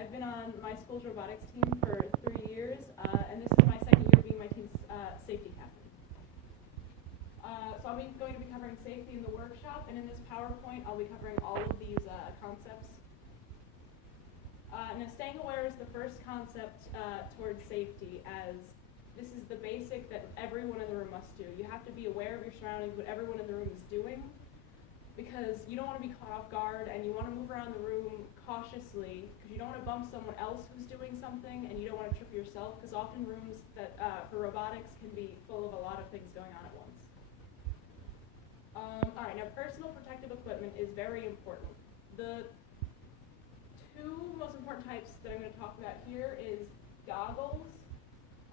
I've been on my school's robotics team for 3 years, and this is my second year being my team's safety captain. So I'm going to be covering safety in the workshop, and in this PowerPoint, I'll be covering all of these concepts. Now, staying aware is the first concept towards safety, as this is the basic that everyone in the room must do. You have to be aware of your surroundings, what everyone in the room is doing, because you don't want to be caught off guard, and you want to move around the room cautiously, because you don't want to bump someone else who's doing something, and you don't want to trip yourself, because often rooms that for robotics can be full of a lot of things going on at once. All right, now personal protective equipment is very important. The two most important types that I'm going to talk about here is goggles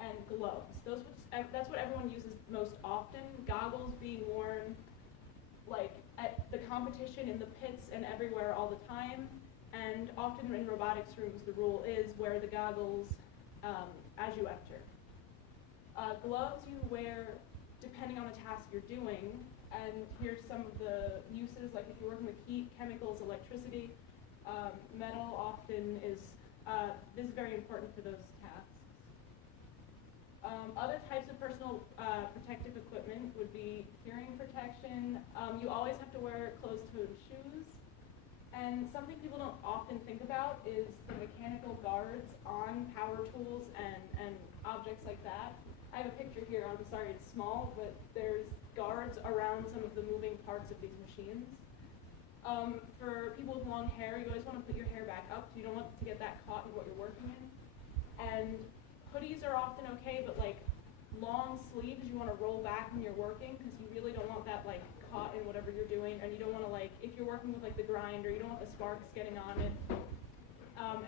and gloves. That's what everyone uses most often. Goggles being worn like at the competition, in the pits, and everywhere all the time. And often in robotics rooms, the rule is wear the goggles as you enter. Gloves you wear depending on the task you're doing. And here's some of the uses, like if you're working with heat, chemicals, electricity, metal often is, this is very important for those tasks. Other types of personal protective equipment would be hearing protection. You always have to wear closed-toed shoes. And something people don't often think about is the mechanical guards on power tools and objects like that. I have a picture here. I'm sorry it's small, but there's guards around some of the moving parts of these machines. For people with long hair, you always want to put your hair back up. You don't want to get that caught in what you're working in. And hoodies are often okay, but like long sleeves you want to roll back when you're working, because you really don't want that like caught in whatever you're doing, and you don't want to, like, if you're working with like the grinder, you don't want the sparks getting on it,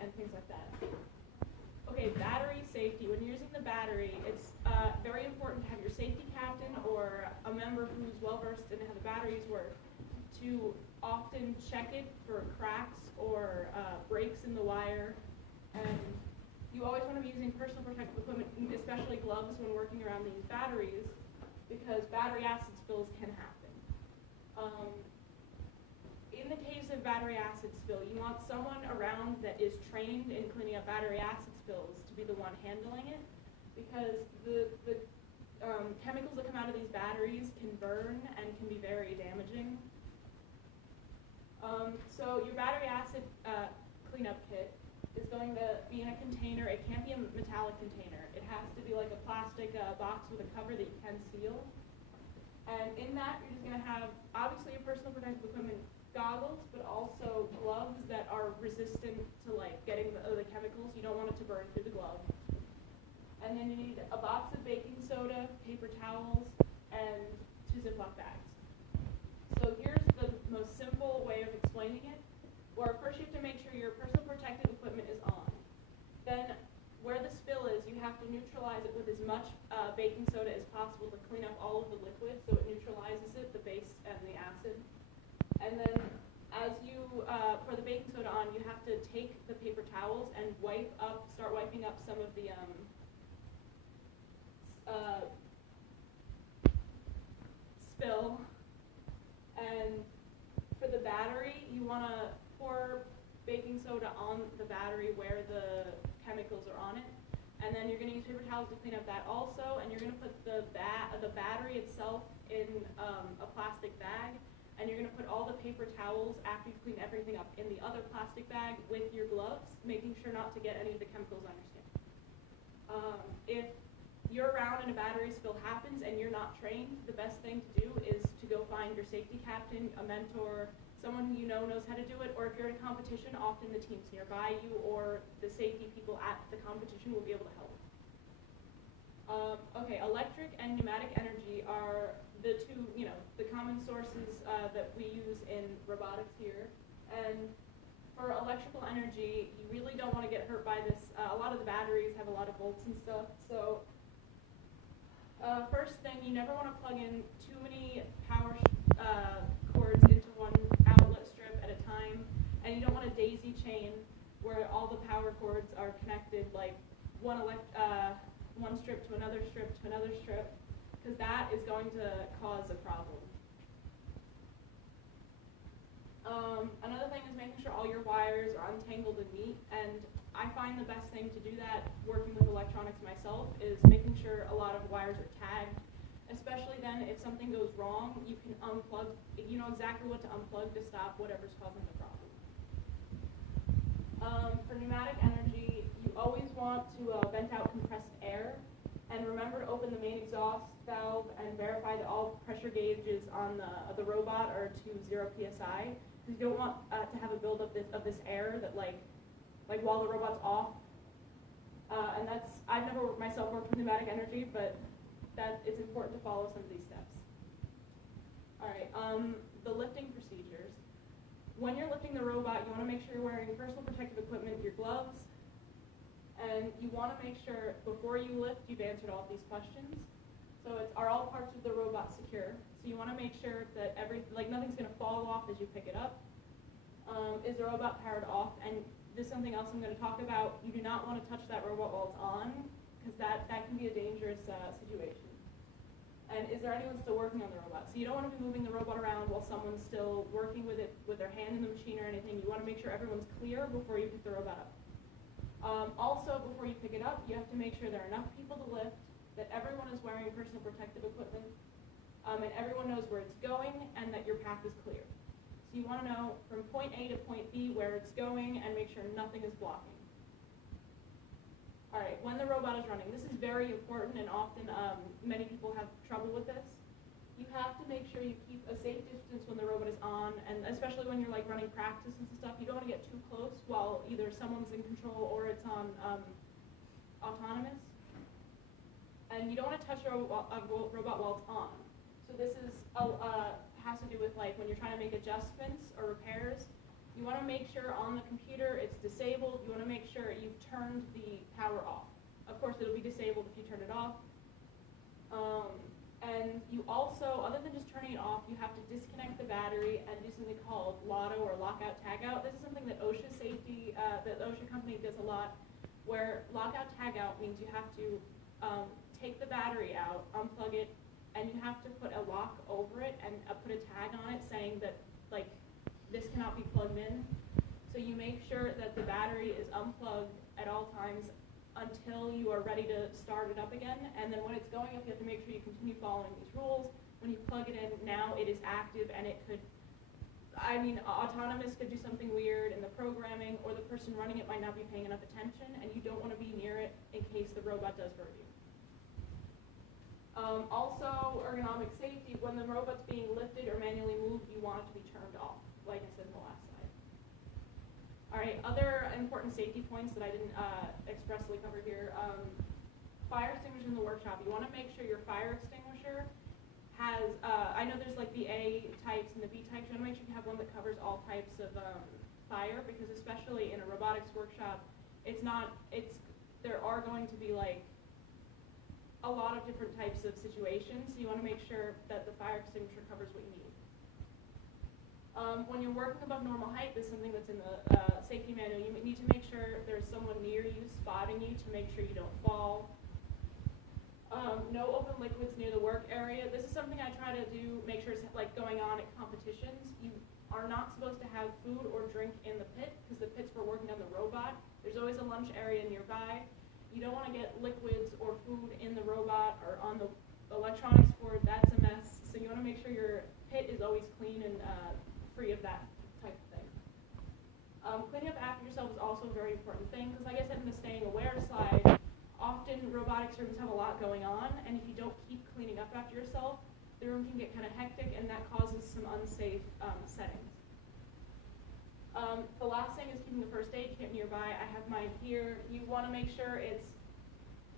and things like that. Okay, battery safety. When you're using the battery, it's very important to have your safety captain or a member who's well-versed in how the batteries work to often check it for cracks or breaks in the wire. And you always want to be using personal protective equipment, especially gloves, when working around these batteries, because battery acid spills can happen. In the case of battery acid spill, you want someone around that is trained in cleaning up battery acid spills to be the one handling it, because the chemicals that come out of these batteries can burn and can be very damaging. So your battery acid cleanup kit is going to be in a container. It can't be a metallic container. It has to be like a plastic box with a cover that you can seal. And in that, you're just going to have, obviously, your personal protective equipment, goggles, but also gloves that are resistant to like getting the chemicals. You don't want it to burn through the glove. And then you need a box of baking soda, paper towels, and 2 Ziploc bags. So here's the most simple way of explaining it, where first you have to make sure your personal protective equipment is on. Then where the spill is, you have to neutralize it with as much baking soda as possible to clean up all of the liquid, so it neutralizes it, the base and the acid. And then as you pour the baking soda on, you have to take the paper towels and start wiping up some of the spill. And for the battery, you want to pour baking soda on the battery where the chemicals are on it. And then you're going to use paper towels to clean up that also, and you're going to put the battery itself in a plastic bag, and you're going to put all the paper towels after you clean everything up in the other plastic bag with your gloves, making sure not to get any of the chemicals on your skin. If you're around and a battery spill happens and you're not trained, the best thing to do is to go find your safety captain, a mentor, someone who you know knows how to do it, or if you're in a competition, often the teams nearby you or the safety people at the competition will be able to help. Okay, electric and pneumatic energy are the two, the common sources that we use in robotics here. And for electrical energy, you really don't want to get hurt by this. A lot of the batteries have a lot of volts and stuff. So first thing, you never want to plug in too many power cords into one outlet strip at a time. And you don't want a daisy chain where all the power cords are connected, like one strip to another strip to another strip, because that is going to cause a problem. Another thing is making sure all your wires are untangled and neat, and I find the best thing to do that, working with electronics myself, is making sure a lot of wires are tagged. Especially then, if something goes wrong, you can unplug, you know exactly what to unplug to stop whatever's causing the problem. For pneumatic energy, you always want to vent out compressed air, and remember to open the main exhaust valve and verify that all pressure gauges on the robot are to 0 psi, because you don't want to have a buildup of this air that like while the robot's off. And I've never myself worked with pneumatic energy, but it's important to follow some of these steps. All right, the lifting procedures. When you're lifting the robot, you want to make sure you're wearing personal protective equipment, your gloves, and you want to make sure before you lift, you've answered all of these questions. So are all parts of the robot secure? So you want to make sure that nothing's going to fall off as you pick it up. Is the robot powered off? And this is something else I'm going to talk about. You do not want to touch that robot while it's on, because that can be a dangerous situation. And is there anyone still working on the robot? So you don't want to be moving the robot around while someone's still working with it with their hand in the machine or anything. You want to make sure everyone's clear before you pick the robot up. Also, before you pick it up, you have to make sure there are enough people to lift, that everyone is wearing personal protective equipment, and everyone knows where it's going, and that your path is clear. So you want to know from point A to point B where it's going and make sure nothing is blocking. All right, when the robot is running, this is very important, and often many people have trouble with this. You have to make sure you keep a safe distance when the robot is on, and especially when you're like running practices and stuff, you don't want to get too close while either someone's in control or it's on autonomous. And you don't want to touch a robot while it's on. So this is has to do with like when you're trying to make adjustments or repairs. You want to make sure on the computer it's disabled. You want to make sure you've turned the power off. Of course, it'll be disabled if you turn it off. And you also, other than just turning it off, you have to disconnect the battery and do something called LOTO or lockout tagout. This is something that OSHA the OSHA company does a lot, where lockout tagout means you have to take the battery out, unplug it, and you have to put a lock over it and put a tag on it saying that like this cannot be plugged in. So you make sure that the battery is unplugged at all times until you are ready to start it up again. And then when it's going up, you have to make sure you continue following these rules. When you plug it in, now it is active, and it could, autonomous could do something weird in the programming, or the person running it might not be paying enough attention, and you don't want to be near it in case the robot does hurt you. Also, ergonomic safety. When the robot's being lifted or manually moved, you want it to be turned off, like I said in the last slide. All right, other important safety points that I didn't expressly cover here. Fire extinguisher in the workshop. You want to make sure your fire extinguisher has, I know there's like the A types and the B types. You want to make sure you have one that covers all types of fire, because especially in a robotics workshop, there are going to be like a lot of different types of situations, so you want to make sure that the fire extinguisher covers what you need. When you're working above normal height, this is something that's in the safety manual. You need to make sure there's someone near you spotting you to make sure you don't fall. No open liquids near the work area. This is something I try to do, make sure it's like going on at competitions. You are not supposed to have food or drink in the pit, because the pit's for working on the robot. There's always a lunch area nearby. You don't want to get liquids or food in the robot or on the electronics board. That's a mess. So you want to make sure your pit is always clean and free of that type of thing. Cleaning up after yourself is also a very important thing, because like I said in the staying aware slide, often robotics rooms have a lot going on, and if you don't keep cleaning up after yourself, the room can get kind of hectic, and that causes some unsafe settings. The last thing is keeping the first aid kit nearby. I have mine here. You want to make sure it's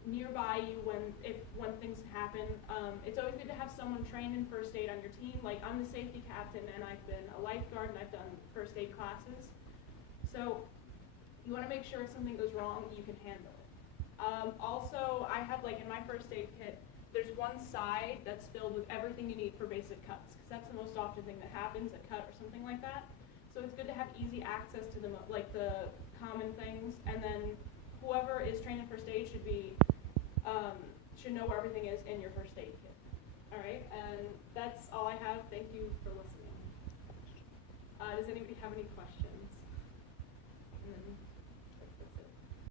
nearby you when things happen. It's always good to have someone trained in first aid on your team. Like, I'm the safety captain, and I've been a lifeguard, and I've done first aid classes. So you want to make sure if something goes wrong, you can handle it. Also, I have, like, in my first aid kit, there's one side that's filled with everything you need for basic cuts, because that's the most often thing that happens, a cut or something like that. So it's good to have easy access to the common things, and then whoever is trained in first aid should know where everything is in your first aid kit. All right, and that's all I have. Thank you for listening. Does anybody have any questions?